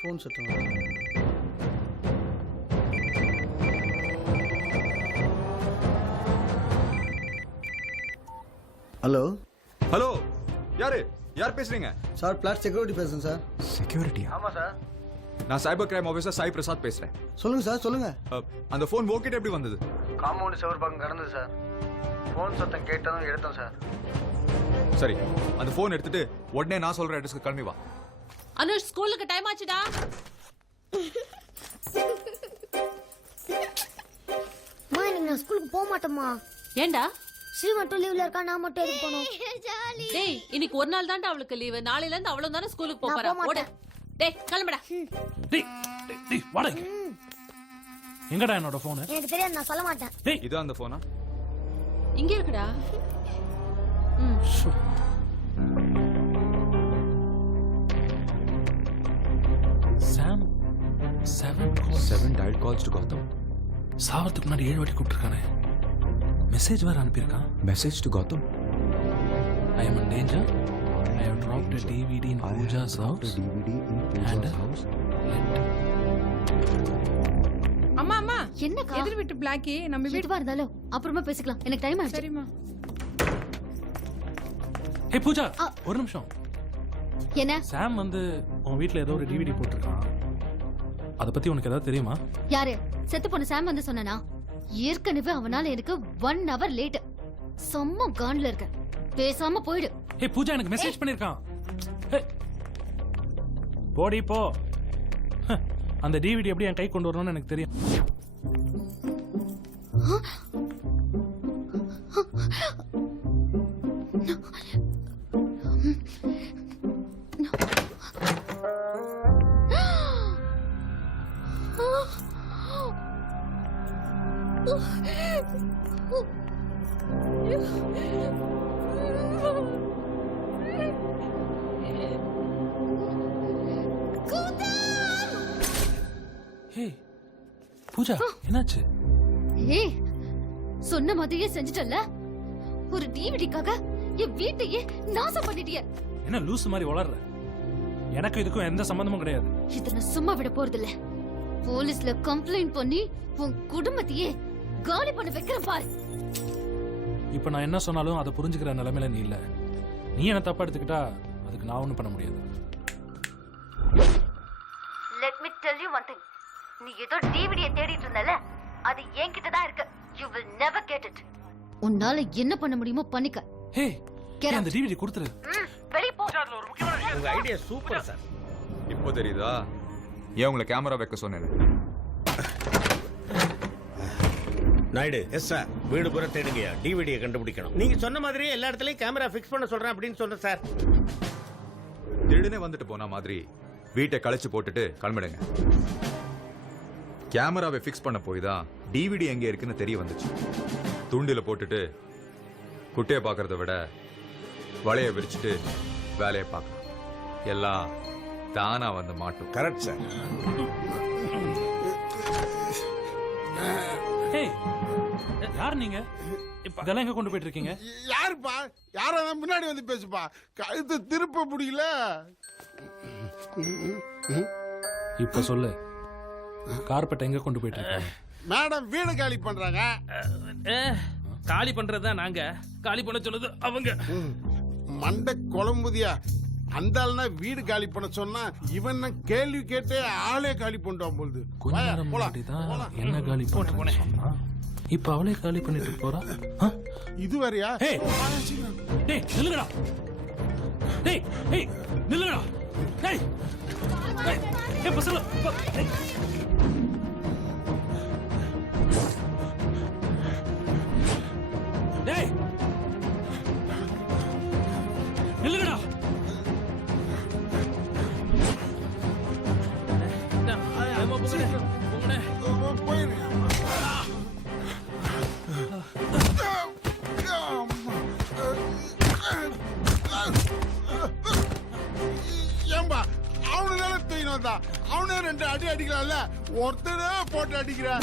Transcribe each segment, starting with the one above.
Phone சத்தம். Hello hello, யார் பேசுறீங்க? சார், பிளாட் செக்யூரிட்டி பேசுறேன் சார். செக்யூரிட்டியா? ஆமாம் சார். நான் cyber crime officer Sai Prasad பேசுறேன். சொல்லுங்க சார், சொல்லுங்க. அந்த ஃபோன் ஓகே எப்படி வந்தது? காம்பவுண்ட் செவர் பக்கம் கடந்தது சார். ஃபோன் சத்தம் கேட்டதும் எடுத்தோம் சார். சரி, அந்த ஃபோன் எடுத்துட்டு உடனே நான் சொல்ற அட்ரஸ்க்கு கிளம்பி வா. அனுஷ், ஸ்கூலுக்கு டைம் ஆச்சுடா. மா, இன்னைக்கு நான் ஸ்கூலுக்கு போக மாட்டேம்மா. ஏண்டா? ஸ்ரீ மட்டும் லீவ்ல இருக்கா, நான் மட்டும் எதுக்கு போகணும்? டேய், இன்னைக்கு ஒரு நாள் தான்டா அவளுக்கு லீவு. நாளையில இருந்து அவளும் தானே ஸ்கூலுக்கு போக போறா. ஓடு. டேய், கிளம்புடா. டேய் வாடா. எங்கடா என்னோட போன்? எனக்கு தெரியாது, நான் சொல்ல மாட்டேன். டேய், இதான் அந்த ஃபோனா? இங்க இருக்குடா. சாம் 7 dialed calls to Gotham. சாவறதுக்கு முன்னாடி 7 வாட்டி கூப்பிட்டுருக்கானே. மெசேஜ் வேற அனுப்பியிருக்கான். Message to Gotham. I am in danger. I have dropped a DVD in Pooja's house. And அம்மா அம்மா, என்னக்கா? எதிர் வீட்டு பிளாக்கி நம்ம வீட்டு. எதுவா இருந்தாலும் அப்புறமா பேசிக்கலாம், எனக்கு டைம் ஆயிடுச்சு. சரிம்மா. ஹே பூஜா, ஒரு நிமிஷம். என்ன? சாம் வந்து உன் வீட்ல ஏதோ ஒரு டிவிடி போட்டிருக்கான். அத பத்தி உனக்கு ஏதாவது தெரியுமா? யாரு? செத்து போன சாம் வந்து சொன்னானா? ஏற்கனவே அவனால எனக்கு 1 hour லேட். செம்ம கான்ல இருக்க. பேசாம போயிடு. ஹே பூஜா, எனக்கு மெசேஜ் பண்ணிருக்கான். ஹே, போடி போ. அந்த டிவிடி எப்படி என் கை கொண்டு வரணும்னு எனக்கு தெரியும். ஹே பூஜா, என்னாச்சு? ஏய், சொன்ன மாதிரியே செஞ்சுட்டல்ல. ஒரு டிவிடிக்காக என் வீட்டையே நாசம் பண்ணிட்டிய. என்ன லூஸ் மாதிரி வளர்ற? எனக்கு இதுக்கும் எந்த சம்பந்தமும் கிடையாது. இத நான் சும்மா விட போறதில்ல. போலீஸ்ல கம்ப்ளைண்ட் பண்ணி உன் குடும்பத்தையே காலி பண்ண வைக்கிறேன் பாரு. இப்ப நான் என்ன சொன்னாலும் அதை புரிஞ்சுக்கிற நிலைமையில நீ இல்ல. நீ என்ன தப்பா எடுத்துக்கிட்டா அதுக்கு நான் ஒண்ணும் பண்ண முடியாது. Let me tell you one thing. நீ ஏதோ டிவிடியை தேடிட்டு இருந்தல, அது என்கிட்ட தான் இருக்கு. You will never get it. உன்னால என்ன பண்ண முடியுமோ பண்ணிக்க. ஹே, அந்த டிவிடி கொடுத்துரு. வெளிய போ. உங்க ஐடியா சூப்பர் சார். இப்போ தெரியுதா ஏன் உங்களை கேமரா வைக்க சொன்னேன்? Naidu, yes sir. வீடு பூரா தேடுங்கயா, டிவிடியை கண்டுபிடிக்கணும். நீங்க சொன்ன மாதிரியே எல்லா இடத்துலயும் கேமரா ஃபிக்ஸ் பண்ண சொல்றேன் அப்படின்னு சொன்னேன் சார். திருடனே வந்துட்டு போன மாதிரி வீட்டை கழிச்சு போட்டுட்டு கிளம்பிடுங்க. கேமராவை ஃபிக்ஸ் பண்ண போய் தான் டிவிடி எங்க இருக்குன்னு தெரிய வந்துச்சு. துண்டில போட்டுட்டு குட்டையை பார்க்கறத விட வலையை விரிச்சிட்டு வேலையை பார்க்கலாம். எல்லாம் தானா வந்து மாட்டும். Correct sir. ஹே, யார் நீங்க? இதெல்லாம் எங்க கொண்டு போயிட்டு இருக்கீங்க? யாருப்பா? யாராவது முன்னாடி வந்து பேசுப்பா. கழுத்து திருப்ப முடியல. இப்ப சொல்லு, கார்பெட் எங்க கொண்டு போயிட்டு இருக்கீங்க? மேடம் வீடு காலி பண்றாங்க. காலி பண்றதா நாங்க, காலி பண்ண சொன்னது அவங்க. மண்டை குழம்புதியா. அந்த ஆள்னா வீடு காலி பண்ண சொன்னா இவன் கேள்வி கேட்டு ஆளே காலி பண்ணிட்டான் போகுது. கொஞ்ச நேரம் முன்னாடி தான் என்ன காலி பண்றேன்னு சொன்னா, இப்ப அவளே காலி பண்ணிட்டு போறா. இது வரையா? ஹே, டேய் நில்லுங்கடா. டேய், ஹேய் நில்லுங்கடா. டேய், ஹே பசங்க. டேய் நில்லுங்கடா. ஏம்பா, அவனு தானே தூக்கின்னு வந்தான். அவனே 2 அடி அடிக்கலாம்ல. ஒருத்தனே போட்டு அடிக்கிறேன்.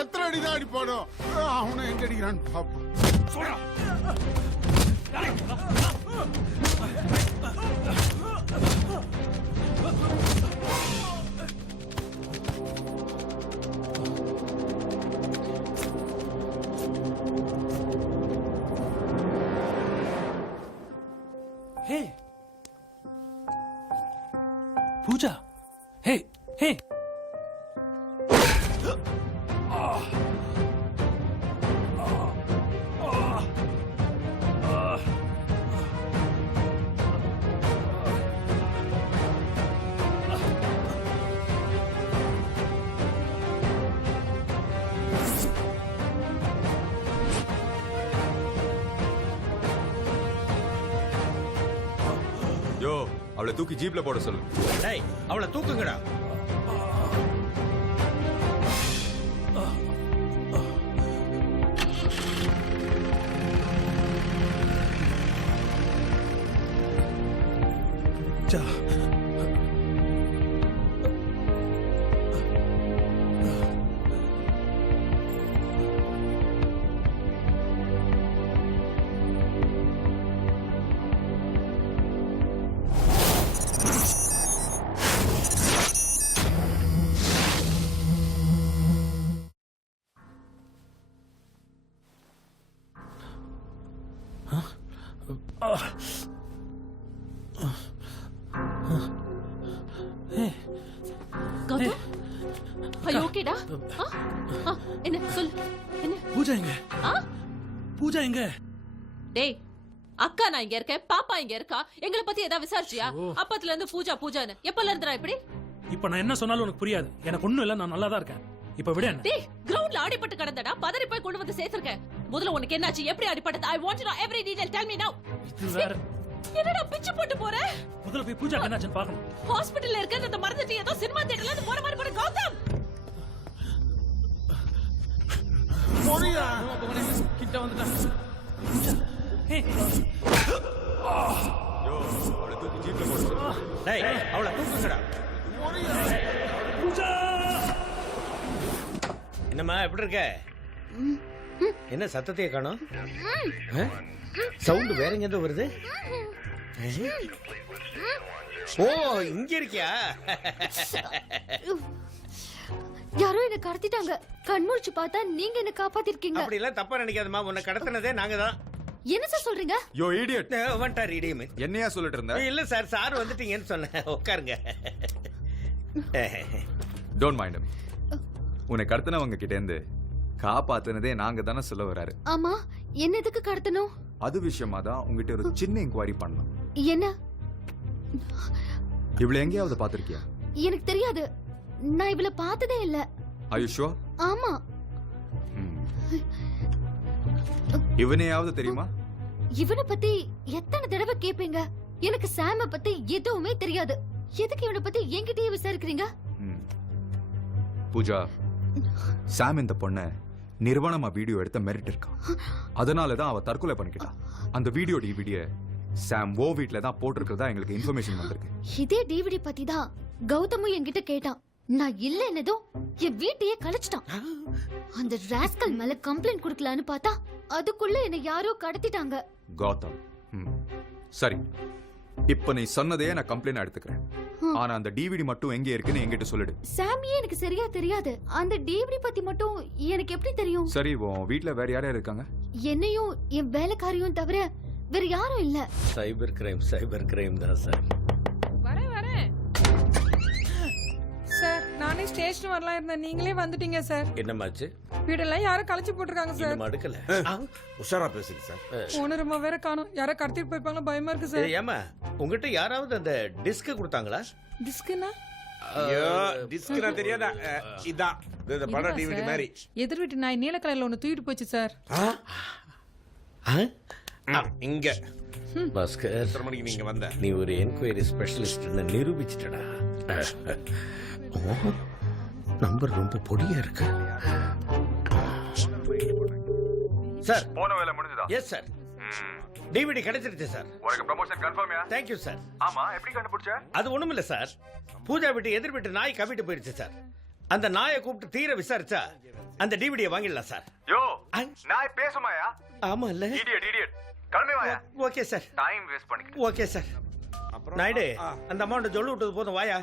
எத்தனை அடிதான் அடிப்பானோ? அவனை எங்க அடிக்கிறான்னு பாப்போம். பூஜா ஹே ஹே யோ அவளை தூக்கி ஜீப்ல போட சொல்லு. டேய் அவளை தூக்குங்கடா. ஜா கௌதம் ஐயோ ஓகேடா என்ன சொல்லு என்ன பூஜா எங்க ஆ? பூஜா எங்க டேய் அக்கா நான் இங்க இருக்கேன் பாப்பா இங்க இருக்கா எங்களை பத்தி ஏதாவது விசாரிச்சியா அப்பத்துல இருந்து பூஜா பூஜான்னு எப்பல இருந்துடா இப்படி இப்ப நான் என்ன சொன்னாலும் உனக்கு புரியாது. எனக்கு ஒண்ணும் இல்ல, நான் நல்லா தான் இருக்கேன். இப்ப விட என்ன? டேய் கிரவுண்ட்ல அடிபட்டு கிடந்தடா பதறி போய் கொண்டு வந்து சேர்த்திருக்கேன். முதல்ல உனக்கு என்னாச்சு எப்படி அடிபட்டது I want to know every detail tell me now. இது வேற. என்னடா பிச்சு போட்டு போற முதல்ல போய் பூஜா என்னாச்சுன்னு பார்க்கணும். ஹாஸ்பிடல்ல இருக்கறத மறந்துட்டு ஏதோ சினிமா தியேட்டர்ல இருந்து போற மாதிரி போற கௌதம். போறியா? கிட்ட வந்துட்டான். ஹே யோ அவளை தூக்கி ஜீப்ல போட சொல்லு. டேய் அவளை தூக்குங்கடா. பூஜா என்னம்மா எப்படி இருக்க? என்ன சத்தத்தையே காணோம்? சவுண்ட் வேற எங்க வருது? ஓ இங்க இருக்கியா? யாரோ என்ன கடத்திட்டாங்க. கண்முழிச்சு பார்த்தா நீங்க என்ன காப்பாத்திருக்கீங்க. அப்படி எல்லாம் தப்பா நினைக்காதம்மா. உன்னை கடத்தினதே நாங்க தான். என்ன சார் சொல்றீங்க? யோ இடியட், வந்துட்டார் இடியமே. என்னையா சொல்லிட்டு இருந்த? இல்ல சார், சார் வந்துட்டீங்கன்னு சொன்னேன். உட்காருங்க. Don't mind me. உன்னை கடத்தினவங்க கிட்ட இருந்து காப்பாத்துனதே நாங்க தானே சொல்ல வராரு. ஆமா, என்ன எதுக்கு கடத்தணும்? அது விஷயமா தான் உங்ககிட்ட ஒரு சின்ன இன்குவரி பண்ணலாம். என்ன? இவளை எங்கேயாவது பாத்திருக்கியா? எனக்கு தெரியாது. நான் இவள பார்த்ததே இல்ல. Are you sure? ஆமா. இவனையாவது தெரியுமா? இவனை பத்தி எத்தனை தடவை கேப்பீங்க? எனக்கு சாம பத்தி எதுவுமே தெரியாது. எதுக்கு இவனை பத்தி என்கிட்டயே விசாரிக்கிறீங்க? பூஜா, சாம் இந்த பொண்ண நிர்வாணமா வீடியோ எடுத்த மெரிட் இருக்கான். அதனாலதான் அவ தற்கொலை பண்ணிக்கிட்டான். அந்த வீடியோ டிவிடிய சாம் ஓ வீட்ல தான் போட்டிருக்கிறதா எங்களுக்கு இன்ஃபர்மேஷன் வந்திருக்கு. இதே டிவிடி பத்தி தான் கௌதமும் என்கிட்ட கேட்டான். நான் இல்ல என்னதும் என் வீட்டையே கழிச்சிட்டான். அந்த ராஸ்கல் மேல கம்ப்ளைண்ட் கொடுக்கலான்னு பார்த்தா அதுக்குள்ள என்ன யாரோ கடத்திட்டாங்க. கௌதம், சரி, இப்ப நீ சொன்னதே நான் கம்ப்ளைண்ட் எடுத்துக்கிறேன். ஆனா அந்த டிவிடி மட்டும் எங்க இருக்குன்னு என்கிட்ட சொல்லிடு. சாமியே எனக்கு சரியா தெரியாது. அந்த டிவிடி பத்தி மட்டும் எனக்கு எப்படி தெரியும்? சரி, உன் வீட்ல வேற யார் யார் இருக்காங்க? என்னையும் என் வேலைக்காரியும் தவிர வேற யாரும் இல்ல. சைபர் கிரைம் தான் சார். வரேன் சார். நானே ஸ்டேஷன் வரலாம் இருந்தேன், நீங்களே வந்துட்டீங்க சார். என்னமாச்சு? வீடெல்லாம் யாரும் கழிச்சு போட்டிருக்காங்க சார். இன்னும் அடுக்கல. உஷாரா பேசுங்க சார். போன ரொம்ப வேற காணோம். யாரோ கடத்திட்டு போயிருப்பாங்க, பயமா இருக்கு சார். ஏமா உங்ககிட்ட யாராவது அந்த டிஸ்க் கொடுத்தாங்களா? டிஸ்க்னா? ஐயோ டிஸ்க் நான் தெரியாதா? இதான் இந்த படம் டிவிடி மாதிரி. எதிர் வீட்டு நாய் நீல கலர்ல ஒன்னு தூக்கிட்டு போச்சு சார். இங்க பாஸ்கர், எத்தனை மணிக்கு நீங்க வந்த? நீ ஒரு என்கொயரி ஸ்பெஷலிஸ்ட் நிரூபிச்சிட்டடா. நம்பர் ரொம்ப பொடியா இருக்கு சார். போன வேலை முடிஞ்சதா? எஸ் சார், டிவிடி கிடைச்சிருச்சு சார். உனக்கு ப்ரமோஷன் கன்ஃபார்ம்யா? Thank you sir. ஆமா, எப்படி கண்டுபிடிச்ச? அது ஒண்ணுமில்ல சார், பூஜா வீட்டு எதிர் வீட்டு நாய் கவிட்டு போயிடுச்சு சார். அந்த நாயை கூப்பிட்டு தீர விசாரிச்சா அந்த டிவிடியை வாங்கிடலாம் சார். யோ நாய் பேசுமாயா? ஆமா இல்ல? இடியட் கிளம்பி வாயா. ஓகே சார், டைம் வேஸ்ட் பண்ணிக்கிட்டு. Okay sir. நாயுடு, அந்த அமௌண்ட் சொல்லி விட்டது போதும், வாயா.